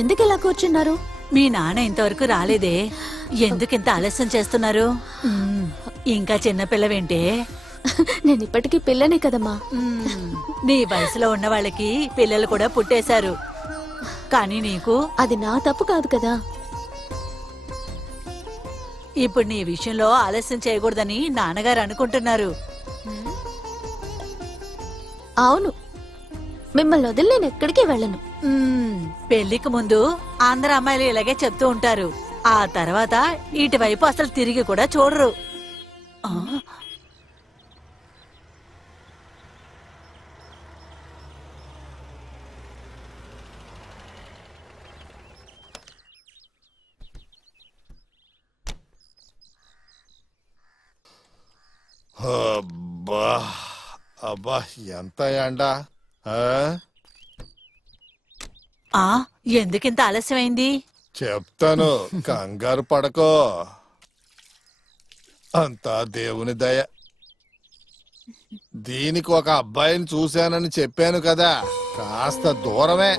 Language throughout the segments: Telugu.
ఎందుకు ఇలా కూర్చున్నారు? మీ నాన్న ఇంతవరకు రాలేదే, ఎందుకింత ఆలస్యం చేస్తున్నారు? ఇంకా చిన్నపిల్లవేంటే? నేను ఇప్పటికీ పిల్లనే కదమ్మా. నీ వయసులో ఉన్న వాళ్ళకి పిల్లలు కూడా పుట్టేశారు, కానీ నీకు అది నా తప్పు కాదు కదా. ఇప్పుడు నీ విషయంలో ఆలస్యం చేయకూడదని నాన్నగారు అనుకుంటున్నారు. అవును, మిమ్మల్ని వదిలి నేను ఎక్కడికి వెళ్ళను. పెళ్లికి ముందు అందరు అమ్మాయిలు ఇలాగే చెప్తూ ఉంటారు, ఆ తర్వాత ఇటువైపు అసలు తిరిగి కూడా చూడరు. అబ్బా అబ్బా, ఎంత ఎండా! ఎందుకింత ఆలస్యమైంది? చెప్తాను, కంగారు పడకో. అంతా దేవుని దయ. దీనికి ఒక అబ్బాయిని చూశానని చెప్పాను కదా, కాస్త దూరమే.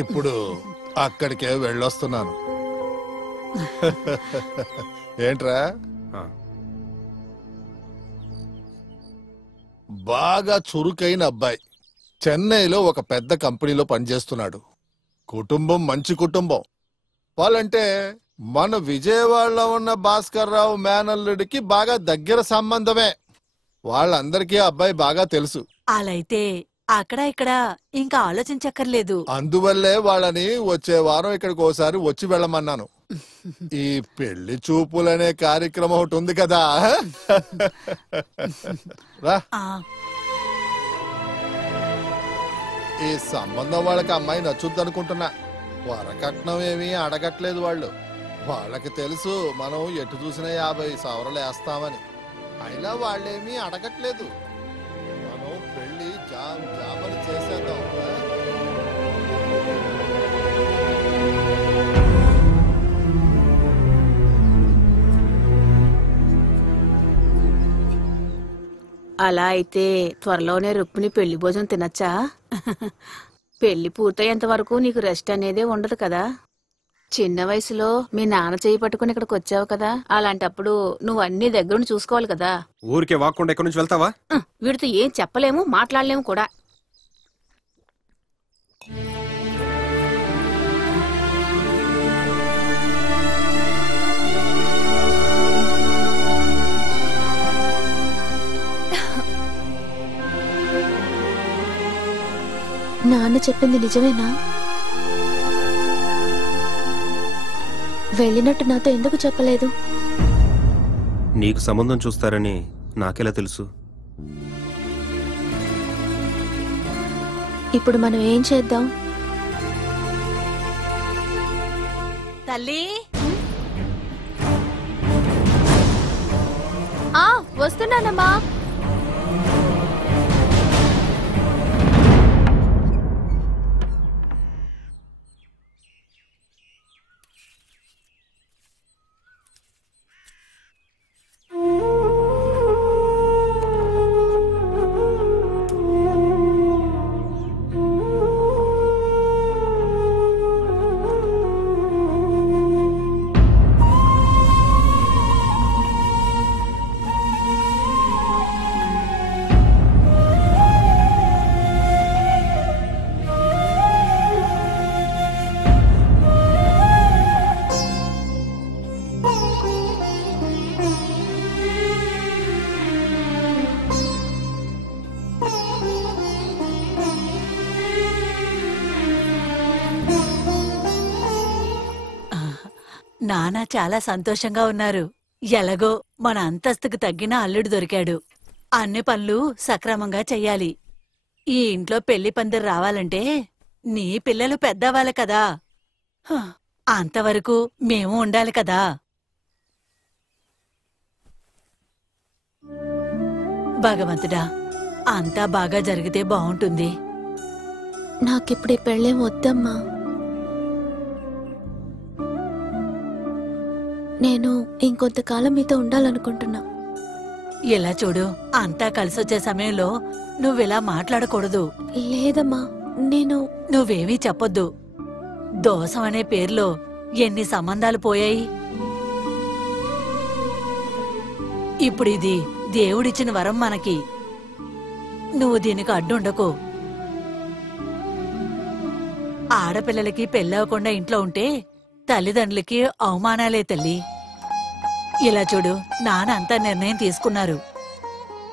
ఇప్పుడు అక్కడికే వెళ్ళొస్తున్నాను. ఏంట్రా? బాగా చురుకైన అబ్బాయి, చెన్నైలో ఒక పెద్ద కంపెనీలో పనిచేస్తున్నాడు. కుటుంబం మంచి కుటుంబం. వాళ్ళంటే మన విజయవాడలో ఉన్న భాస్కర్ రావు మేనల్లుడికి బాగా దగ్గర సంబంధమే. వాళ్ళందరికీ అబ్బాయి బాగా తెలుసు. అలాయితే అక్కడ ఇక్కడ ఇంకా ఆలోచించక్కర్లేదు. అందువల్లే వాళ్ళని వచ్చే వారం ఇక్కడికి ఓసారి వచ్చి వెళ్ళమన్నాను. ఈ పెళ్లి చూపులనే కార్యక్రమం ఒకటి ఉంది కదా. రా. ఈ సంబంధం వాళ్ళకి అమ్మాయి నచ్చుద్ది అనుకుంటున్నా. వరకట్నం ఏమీ అడగట్లేదు వాళ్ళు. వాళ్ళకి తెలుసు మనం ఎటు చూసినా 50 సవరలు వేస్తామని. అయినా వాళ్ళేమీ అడగట్లేదు. మనం పెళ్లి జామలు చేసేద్దాం. అలా అయితే త్వరలోనే రుక్మిణి పెళ్లి భోజనం తినచ్చా? పెళ్లి పూర్తయ్యేంత వరకు నీకు రెస్ట్ అనేదే ఉండదు కదా. చిన్న వయసులో మీ నాన్న చేయి పట్టుకుని ఇక్కడికి వచ్చావు కదా, అలాంటప్పుడు నువ్వు అన్ని దగ్గరుండి చూసుకోవాలి కదా. ఊరికే వాక్కుండా ఎక్కడి నుంచి వెళ్తావా? వీడితో ఏం చెప్పలేము, మాట్లాడలేము కూడా. నాన్న చెప్పింది నిజమేనా? వెళ్ళినట్టు నాతో ఎందుకు చెప్పలేదు? నీకు సంబంధం చూస్తారని నాకెలా తెలుసు? ఇప్పుడు మనం ఏం చేద్దాం? తల్లి, వస్తున్నానమ్మా. నాన్న చాలా సంతోషంగా ఉన్నారు. ఎలాగో మన అంతస్తుకు తగ్గిన అల్లుడు దొరికాడు. అన్ని పనులు సక్రమంగా చెయ్యాలి. ఈ ఇంట్లో పెళ్లి పందిరు రావాలంటే నీ పిల్లలు పెద్దవాళ్ళ కదా, అంతవరకు మేము ఉండాలి కదా. భగవంతుడా, అంతా బాగా జరిగితే బావుంటుంది. నాకిప్పుడు ఈ పెళ్ళేం వద్దమ్మా. నేను ఇంకొంతకాలం మీతో ఉండాలనుకుంటున్నా. ఇలా చూడు, అంతా కలిసొచ్చే సమయంలో నువ్విలా మాట్లాడకూడదు. లేదమ్మా, నువ్వేమీ చెప్పొద్దు. దోషం అనే పేర్లో ఎన్ని సంబంధాలు పోయాయి. ఇప్పుడిది దేవుడిచ్చిన వరం మనకి. నువ్వు దీనికి అడ్డుండకు. ఆడపిల్లలకి పెళ్ళవకుండా ఇంట్లో ఉంటే తల్లిదండ్రులకి అవమానాలే తల్లి. ఇలా చూడు, నాన్న అంతా నిర్ణయం తీసుకున్నారు.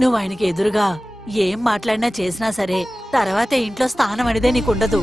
నువ్వు ఆయనకి ఎదురుగా ఏం మాట్లాడినా చేసినా సరే తర్వాత ఇంట్లో స్థానం అనేదే నీకుండదు.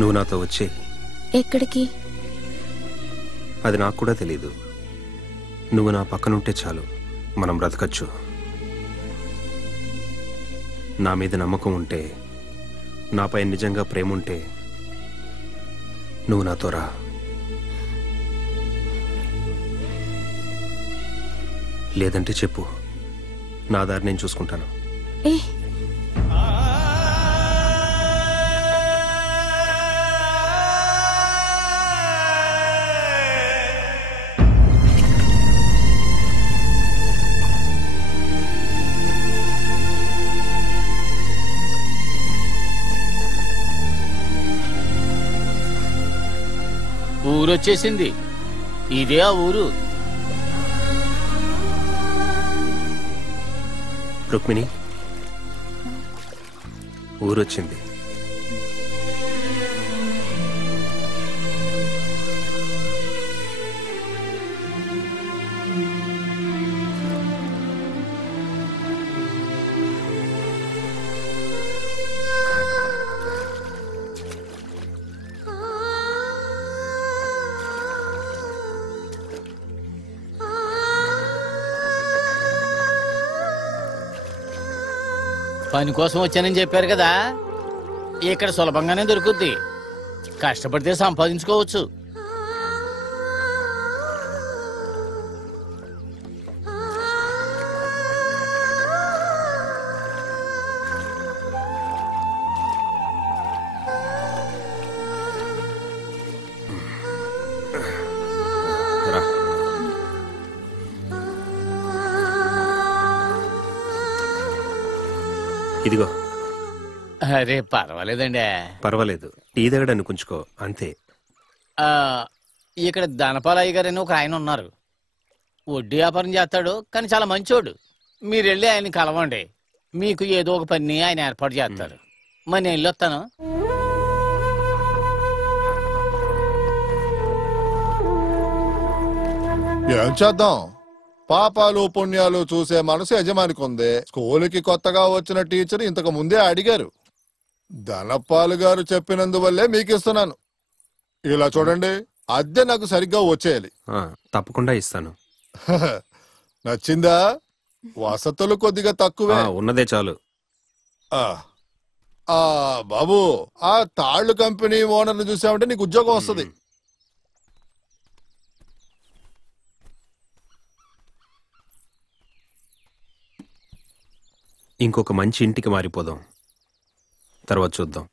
నువ్వు నాతో వచ్చే. ఎక్కడికి? అది నాకు కూడా తెలీదు. నువ్వు నా పక్కనుంటే చాలు, మనం బ్రతకచ్చు. నా మీద నమ్మకం ఉంటే, నాపై నిజంగా ప్రేమ ఉంటే నువ్వు నాతో రా. లేదంటే చెప్పు, నా దారి నేను చూసుకుంటాను. ఏ ఊరొచ్చేసింది. ఇదే ఆ ఊరు. రుక్మిణి, ఊరొచ్చింది. పని కోసం వచ్చానని చెప్పారు కదా, ఇక్కడ సులభంగానే దొరుకుద్ది. కష్టపడితే సంపాదించుకోవచ్చు. ఇదిగో. అరే పర్వాలేదండి. పర్వాలేదు, టీ దగ్గర కుంచుకో అంతే. ఇక్కడ ధనపాలయ్య గారని ఒక ఆయన ఉన్నారు. వడ్డీ వ్యాపారం చేస్తాడు, కానీ చాలా మంచోడు. మీరు వెళ్ళి ఆయన కలవండి, మీకు ఏదో ఒక పని ఆయన ఏర్పాటు చేస్తారు. మరి నేను వెళ్ళొస్తాను. ఏం చేద్దాం, పాపాలు పుణ్యాలు చూసే మనసు యజమానికి ఉంది. స్కూలుకి కొత్తగా వచ్చిన టీచర్ ఇంతకు ముందే అడిగారు. ధనపాలు గారు చెప్పినందువల్లే మీకు ఇస్తున్నాను. ఇలా చూడండి, అద్దె నాకు సరిగ్గా వచ్చేయాలి. తప్పకుండా ఇస్తాను. నచ్చిందా? వసతులు కొద్దిగా తక్కువే, ఉన్నదే చాలు. బాబు, ఆ తాళ్లు కంపెనీ ఓనర్ని చూసామంటే నీకు ఉద్యోగం వస్తుంది. ఇంకొక మంచి ఇంటికి మారిపోదాం, తర్వాత చూద్దాం.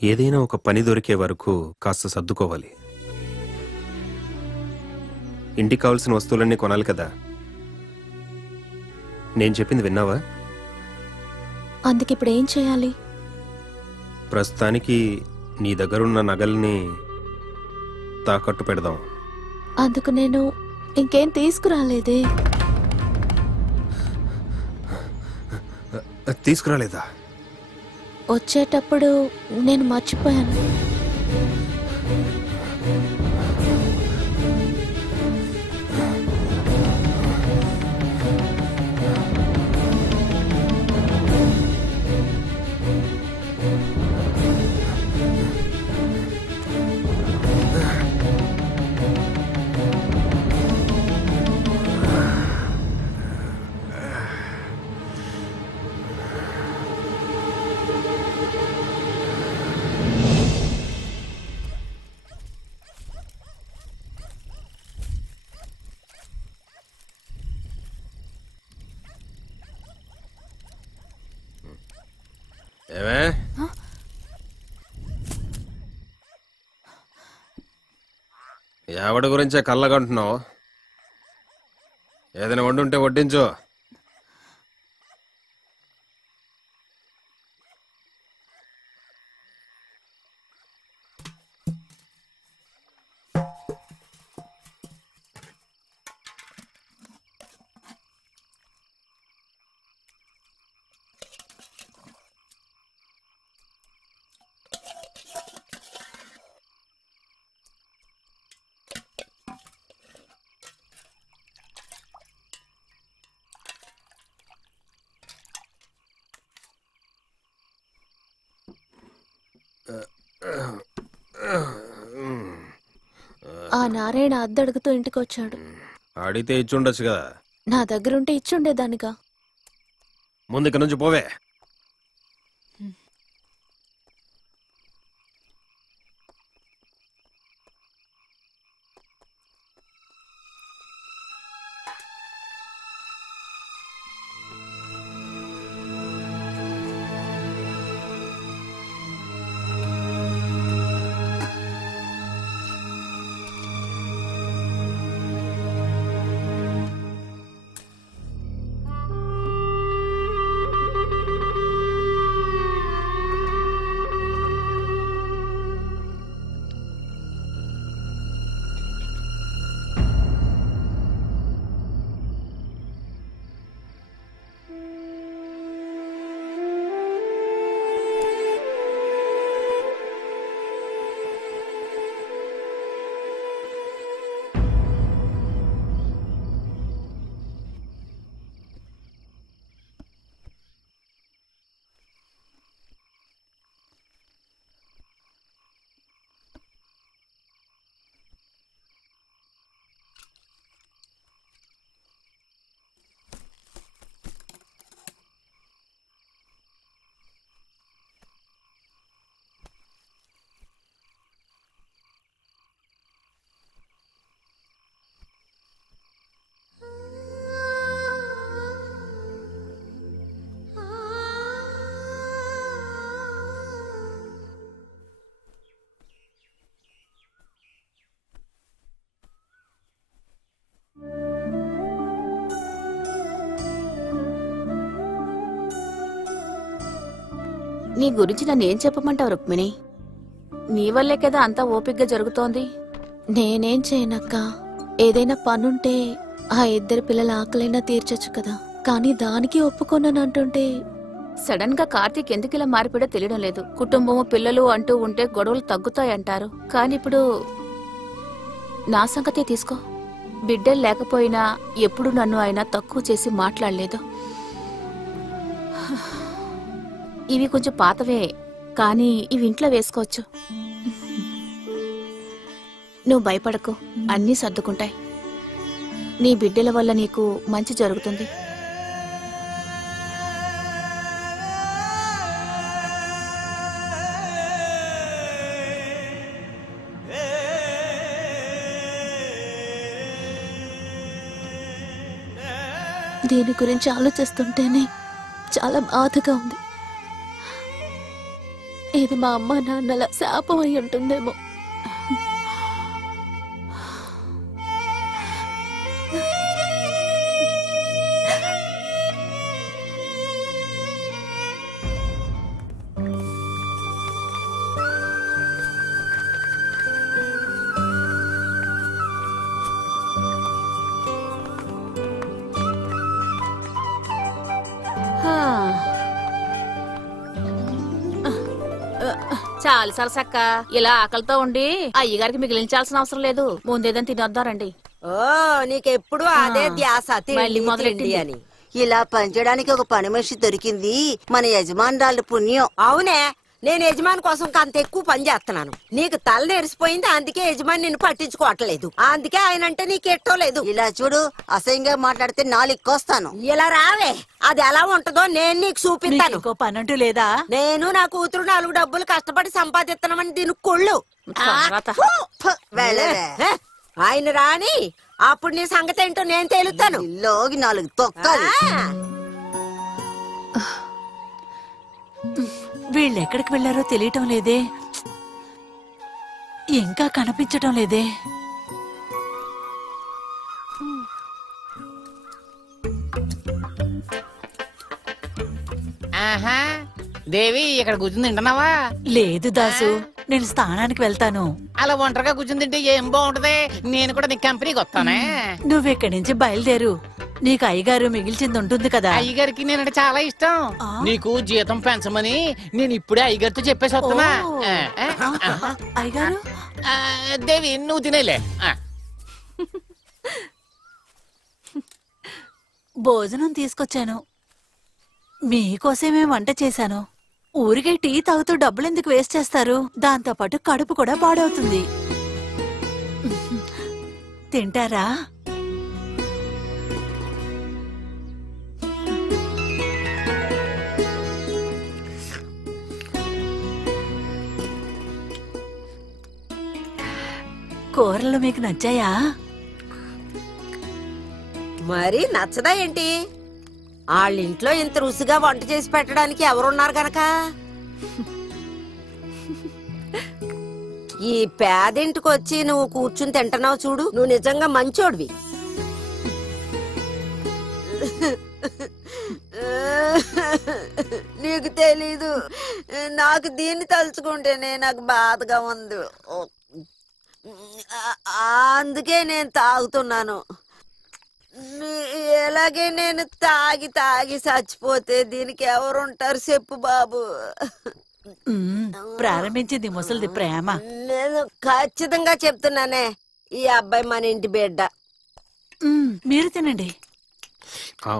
ఏదైనా ఒక పని దొరికే వరకు కాస్త సర్దుకోవాలి. ఇంటికి కావాల్సిన వస్తువులన్నీ కొనాలి కదా. నేను చెప్పింది విన్నావా? అందుకిప్పుడు ఏం చేయాలి? ప్రస్తుతానికి నీ దగ్గరున్న నగల్ని తాకట్టు పెడదాం. అందుకు నేను ఇంకేం తీసుకురాలేదే. తీసుకురాలేదా? వచ్చేటప్పుడు నేను మర్చిపోయాను. ఏమే ఎవడి గురించే కళ్ళగంటున్నావు? ఏదైనా వండుంటే వడ్డించు. ఆ నారాయణ అద్దడుగుతూ ఇంటికొచ్చాడు. అడిగితే ఇచ్చుండొచ్చు కదా. నా దగ్గరుంటే ఇచ్చుండేదానిగా. ముందు ఇక్కడి నుంచి పోవే. నీ గురించి నన్నేం చెప్పమంటావు రుక్మిణి? నీ వల్లే కదా అంతా ఓపిగ్గా జరుగుతోంది. నేనేం చేయనక్క. ఏదైనా పనుంటే ఆ ఇద్దరు పిల్లల ఆకలైనా తీర్చొచ్చు కదా. కానీ దానికి ఒప్పుకోనంటుంటే సడన్ గా కార్తీక్ ఎందుకు ఇలా మారిపోయో తెలియడం లేదు. కుటుంబము పిల్లలు అంటూ ఉంటే గొడవలు తగ్గుతాయంటారు. కానీ ఇప్పుడు నా సంగతే తీసుకో. బిడ్డలు లేకపోయినా ఎప్పుడు నన్ను ఆయన తక్కువ చేసి మాట్లాడలేదు. ఇవి కొంచెం పాతవే, కానీ ఇవి ఇంట్లో వేసుకోవచ్చు. నువ్వు భయపడకు, అన్నీ సర్దుకుంటాయి. నీ బిడ్డల వల్ల నీకు మంచి జరుగుతుంది. దీని గురించి ఆలోచిస్తుంటేనే చాలా బాధగా ఉంది. ఇది మా అమ్మ నాన్నల శాపం అయి ఉంటుందేమో. చాలు సరసక్క, ఇలా ఆకలితో ఉండి అయ్యగారికి మిగిలించాల్సిన అవసరం లేదు. ముందేదని తినొద్దారండి. ఓ నీకెప్పుడు అదే ధ్యాస, మళ్ళీ మొదలెట్టింది అని. ఇలా పనిచేయడానికి ఒక పని మనిషి దొరికింది మన యజమానురాలు పుణ్యం. అవునే, నేను యజమాని కోసం అంత ఎక్కువ పని చేస్తున్నాను. నీకు తల నెరిసిపోయింది, అందుకే యజమాని నిన్ను పట్టించుకోవట్లేదు. అందుకే ఆయన అంటే నీకు ఎట్టో లేదు. ఇలా చూడు, అసహ్యంగా మాట్లాడితే నాలుగు కోస్తాను. ఇలా రావే, అది ఎలా ఉంటుందో నేను నీకు చూపిస్తాను. ఇంకో పనంటూ లేదా? నేను నా కూతురు 4 డబ్బులు కష్టపడి సంపాదిస్తున్నామని దీనికి కొళ్ళు. ఆయన రాని అప్పుడు నీ సంగతి ఏంటో నేను తేలుతాను. లోగి 4 తొక్కాలి. వీళ్ళెక్కడికి వెళ్లారో తెలియటం లేదే, ఇంకా కనిపించటం లేదే. ఆహా, దేవి ఇక్కడ కూర్చుని తింటున్నావా? లేదు దాసు, నేను స్థానానికి వెళ్తాను. అలా ఒంటరిగా కూర్చుని తింటే ఏం బాగుంటది? నేను కూడా నీ కంపెనీకి వస్తానే. నువ్వెక్కడి నుంచి బయలుదేరు, నీకు అయ్యగారు మిగిల్చింది ఉంటుంది కదా. అయ్యగారికి నేనంటే చాలా ఇష్టం. నీకు జీతం పెంచమని నేను ఇప్పుడే అయ్యగారితో చెప్పేసి వస్తున్నా. అయ్యగారు, దేవి నువ్వు తినేలే. భోజనం తీసుకొచ్చాను, మీకోసమే వంట చేశాను. ఊరికే టీ తాగుతూ డబ్బులెందుకు వేస్ట్ చేస్తారు? దాంతో పాటు కడుపు కూడా పాడవుతుంది. తింటారా? కూరలు మీకు నచ్చాయా? మరి నచ్చదా ఏంటి? వాళ్ళింట్లో ఇంత రుచిగా వంట చేసి పెట్టడానికి ఎవరున్నారు గనక? ఈ పేదింటికి వచ్చి నువ్వు కూర్చుని తింటున్నావు చూడు, నువ్వు నిజంగా మంచోడివి. నీకు తెలీదు, నాకు దీన్ని తలుచుకుంటేనే నాకు బాధగా ఉంది. అందుకే నేను తాగుతున్నాను. ఎలాగే నేను తాగి తాగి చచ్చిపోతే దీనికి ఎవరుంటారు చెప్పు బాబు. ప్రారంభించింది ముసలిది ప్రేమ. నేను ఖచ్చితంగా చెప్తున్నానే, ఈ అబ్బాయి మన ఇంటి బిడ్డ. మీరు తినండి.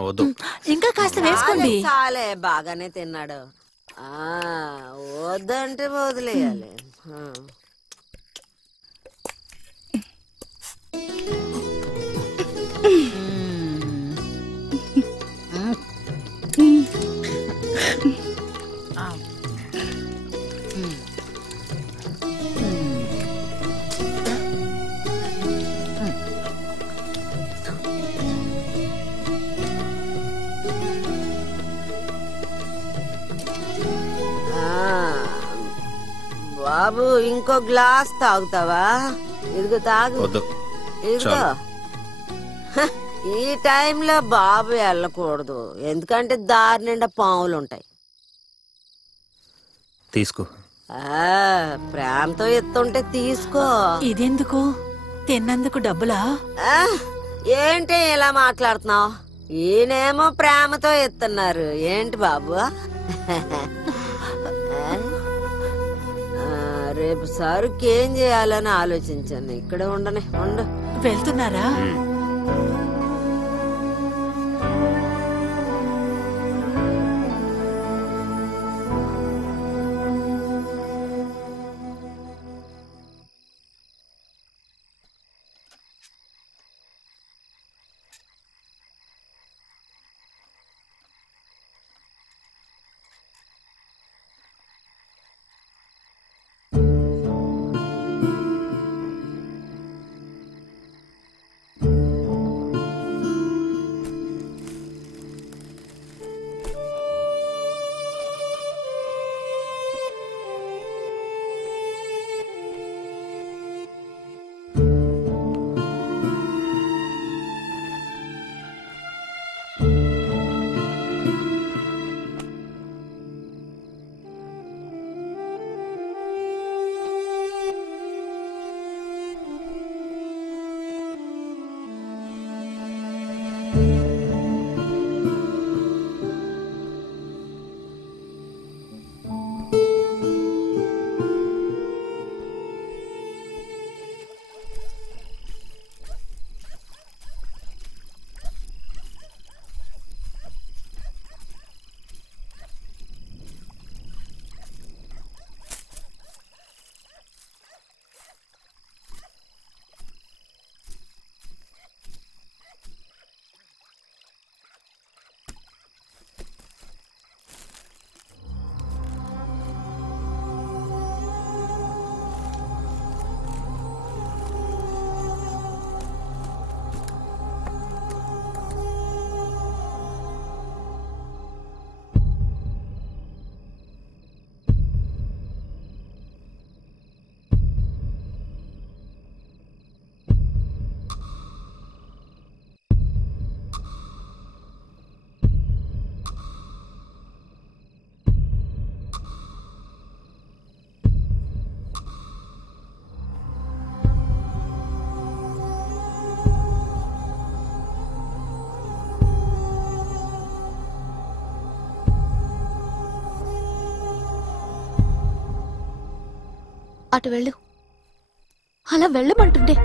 వద్దు, ఇంకా కాస్త వేసుకోండి. చాలే, బాగానే తిన్నాడు. వద్దంటే వదిలేయాలి. బాబు ఇంకో గ్లాస్ తాగుతావా? ఇదిగో తాగు. ఇదిగో, ఈ టైంలో బాబు వెళ్ళకూడదు, ఎందుకంటే దారి నిండా పాములు ఉంటాయి. తీసుకో. ప్రేమతో ఎత్తుంటే తీసుకో. ఇదెందుకు? తిన్నందుకు డబ్బులా? ఏంటి ఇలా మాట్లాడుతున్నావు? ఈయనేమో ప్రేమతో ఎత్తున్నారు ఏంటి బాబు? రేపు సారుకి ఏం చేయాలని ఆలోచించాను. ఇక్కడే ఉండనే ఉండు. వెళ్తున్నారా? అటు వెళ్ళు. అలా వెళ్ళమంటుండే.